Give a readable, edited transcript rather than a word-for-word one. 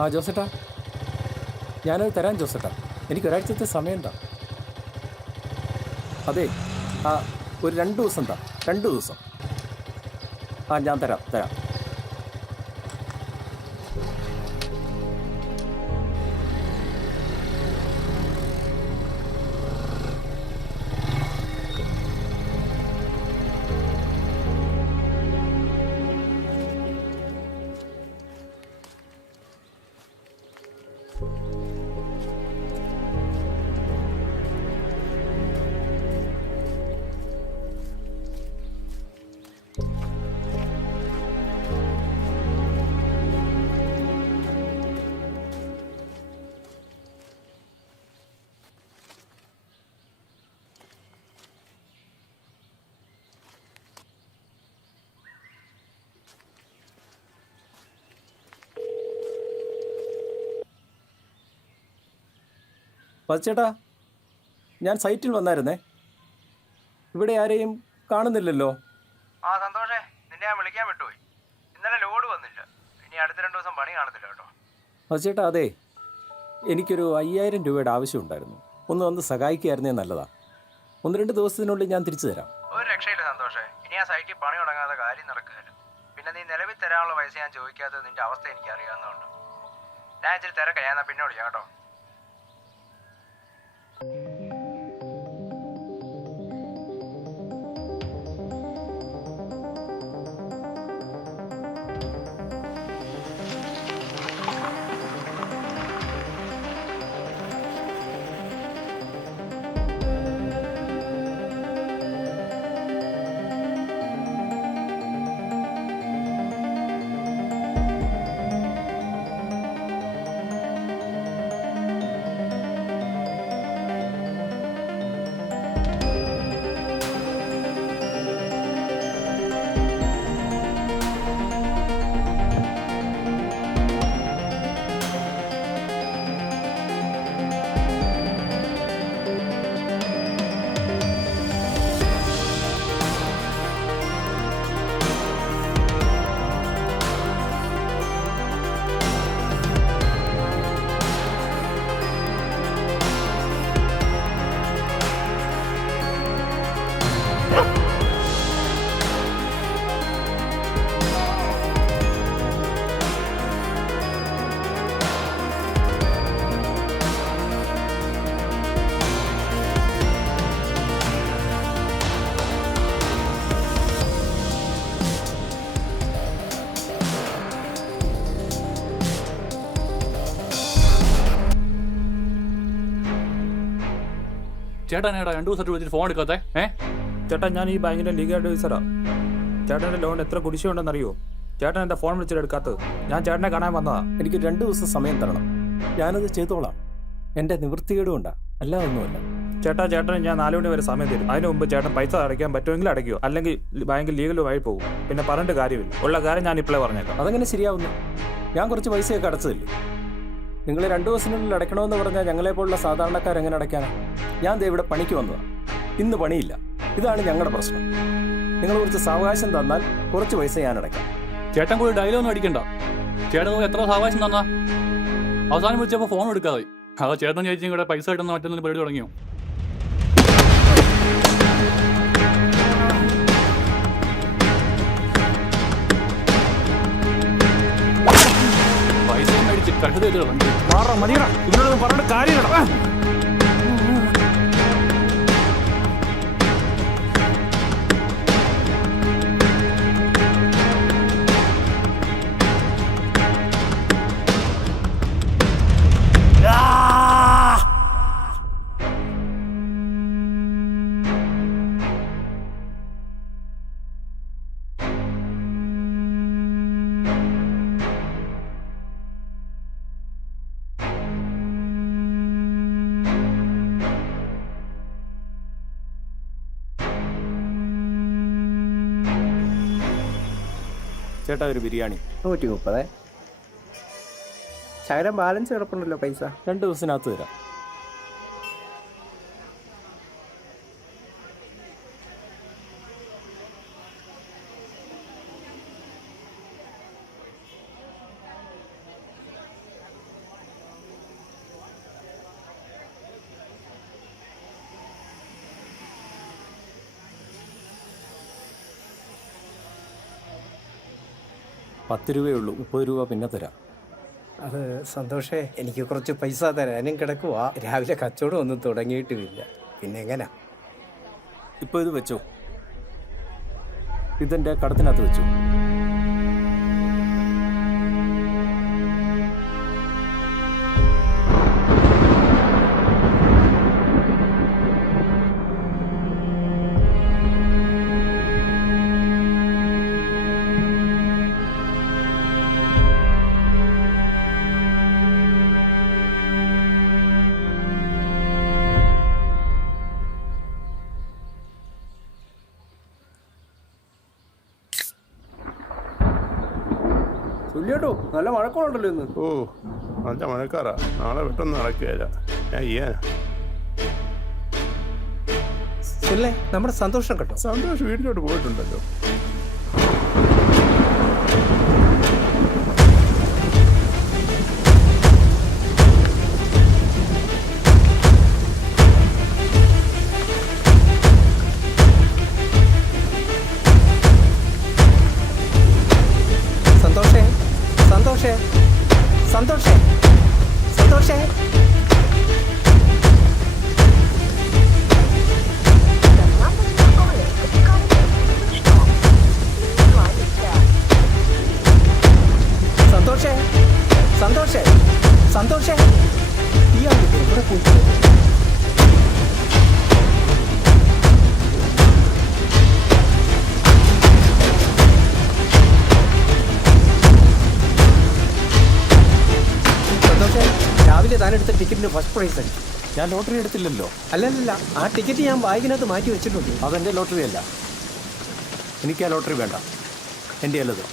ആ ജോസേട്ടാ, ഞാനത് തരാം ജോസേട്ടാ. എനിക്ക് ഒരാഴ്ചത്തെ സമയം എന്താ? അതെ, ആ ഒരു 2 ദിവസം താ, 2 ദിവസം. ആ ഞാൻ തരാം തരാം. പതിച്ചേട്ടാ, ഞാൻ സൈറ്റിൽ വന്നായിരുന്നേ. ഇവിടെ ആരെയും കാണുന്നില്ലല്ലോ. ആ സന്തോഷേ, നിന്നെ ഞാൻ വിളിക്കാൻ വിട്ടുപോയി. ഇന്നലെ ലോഡ് വന്നില്ല. ഇനി അടുത്ത 2 ദിവസം പണി കാണത്തില്ല കേട്ടോ. പതിച്ചേട്ടാ, അതെ, എനിക്കൊരു 5000 രൂപയുടെ ആവശ്യമുണ്ടായിരുന്നു. ഒന്ന് വന്ന് സഹായിക്കുകയായിരുന്നേ നല്ലതാ. 1-2 ദിവസത്തിനുള്ളിൽ ഞാൻ തിരിച്ചു തരാം. ഒരു രക്ഷയില്ല സന്തോഷേ, ഇനി ആ സൈറ്റിൽ പണി തുടങ്ങാതെ കാര്യം നടക്കുകയില്ല. പിന്നെ നീ നിലവിൽ തരാനുള്ള പൈസ ഞാൻ ചോദിക്കാത്തത് നിന്റെ അവസ്ഥ എനിക്ക് അറിയാവുന്നതുകൊണ്ട്. ഞാൻ ഇച്ചിരി തിരക്കാം, ഞാൻ പിന്നെ വിളിക്കാം കേട്ടോ. ചേട്ടനേടാ 2 ദിവസമായിട്ട് വിളിച്ചിട്ട് ഫോൺ എടുക്കാത്തെ? ചേട്ടാ, ഞാൻ ഈ ബാങ്കിന്റെ ലീഗൽ അഡ്വൈസറാ. ചേട്ടൻ്റെ ലോൺ എത്ര കുടിശ്ശിയുണ്ടെന്നറിയോ? ചേട്ടൻ എന്താ ഫോൺ വിളിച്ചിട്ട് എടുക്കാത്തത്? ഞാൻ ചേട്ടനെ കാണാൻ വന്നതാ. എനിക്ക് 2 ദിവസം സമയം തരണം. ഞാനത് ചെയ്തോളാം. എൻ്റെ നിവൃത്തികേടുകൊണ്ടാ, അല്ലാതൊന്നുമല്ല. ചേട്ടന് ഞാൻ 4 മണി വരെ സമയം തരും. അതിന് മുമ്പ് ചേട്ടൻ പൈസ അടയ്ക്കാൻ പറ്റുമെങ്കിൽ അടയ്ക്കുമോ, അല്ലെങ്കിൽ ബാങ്കിൽ ലീഗൽ വഴി പോകും. പിന്നെ പറഞ്ഞിട്ട് കാര്യമില്ല. ഉള്ള കാര്യം ഞാൻ ഇപ്പോഴേ പറഞ്ഞേക്കാം. അതെങ്ങനെ ശരിയാവുന്നു? ഞാൻ കുറച്ച് പൈസയൊക്കെ അടച്ചതില്ലേ. നിങ്ങൾ 2 ദിവസത്തിനുള്ളിൽ അടയ്ക്കണമെന്ന് പറഞ്ഞാൽ ഞങ്ങളെപ്പോലുള്ള സാധാരണക്കാരെങ്ങനെ അടയ്ക്കാനാണ്? ഞാൻ ദേ ഇവിടെ പണിക്ക് വന്നതാണ്. ഇന്ന് പണിയില്ല. ഇതാണ് ഞങ്ങളുടെ പ്രശ്നം. നിങ്ങൾ കുറച്ച് സാവകാശം തന്നാൽ കുറച്ച് പൈസ ഞാൻ അടയ്ക്കാം. ചേട്ടൻ കൂടി ഡയലോഗൊന്നും അടിക്കണ്ട. ചേട്ടൻ എത്ര സാവകാശം തന്നാ? അവസാനം വിളിച്ചപ്പോൾ ഫോൺ എടുക്കാതെ. അതോ ചേട്ടൻ ചേച്ചിയും കൂടെ പൈസ കിട്ടുന്ന മറ്റൊന്നും പരിപാടി തുടങ്ങിയോ? പൈസ മേടിച്ച് കഴുത മതിയടാ, ഇവരോട് പറഞ്ഞിട്ട് കാര്യമില്ലടാ. ചേട്ടാ, ഒരു ബിരിയാണി. 130. ശകലം ബാലൻസ് കിടപ്പുണ്ടല്ലോ പൈസ. 2 ദിവസത്തിനകത്ത് തരാം. 10 രൂപയേ ഉള്ളൂ, 30 രൂപ പിന്നെ തരാം. അത് സന്തോഷേ, എനിക്ക് കുറച്ച് പൈസ തരാനും കിടക്കുവാ. രാവിലെ കച്ചവടം ഒന്നും തുടങ്ങിയിട്ടുമില്ല, പിന്നെ എങ്ങനാ? ഇപ്പോൾ ഇത് വെച്ചോ, ഇതെൻ്റെ കടത്തിനകത്ത് വെച്ചു. സുല്ലേട്ടോ, നല്ല മഴക്കോളുണ്ടല്ലോ ഇന്ന്. ഓ നല്ല മഴക്കാറാ. നാളെ പെട്ടെന്ന് നടക്കുകയില്ല. ഞാൻ ചെയ്യാനാ. സുല്ലേ, നമ്മുടെ സന്തോഷം കേട്ടോ. സന്തോഷ് വീട്ടിലോട്ട് പോയിട്ടുണ്ടല്ലോ. സന്തോഷേ, സന്തോഷേ, സന്തോഷേ, സന്തോഷേ. സന്തോഷേ, സന്തോഷേ, സന്തോഷേ, ഇയാൾ എവിടെ പോയി? സന്തോഷേ, രാവിലെ താനെടുത്ത ടിക്കറ്റിന് ഫസ്റ്റ് പ്രൈസ് അടിച്ചു. ഞാൻ ലോട്ടറി എടുത്തില്ലല്ലോ. അല്ലല്ല, ആ ടിക്കറ്റ് ഞാൻ ബാഗിനകത്ത് മാറ്റി വെച്ചിട്ടുണ്ട്. അതെൻ്റെ ലോട്ടറി അല്ല, എനിക്ക് ആ ലോട്ടറി വേണ്ട, എൻ്റെ അല്ലത്.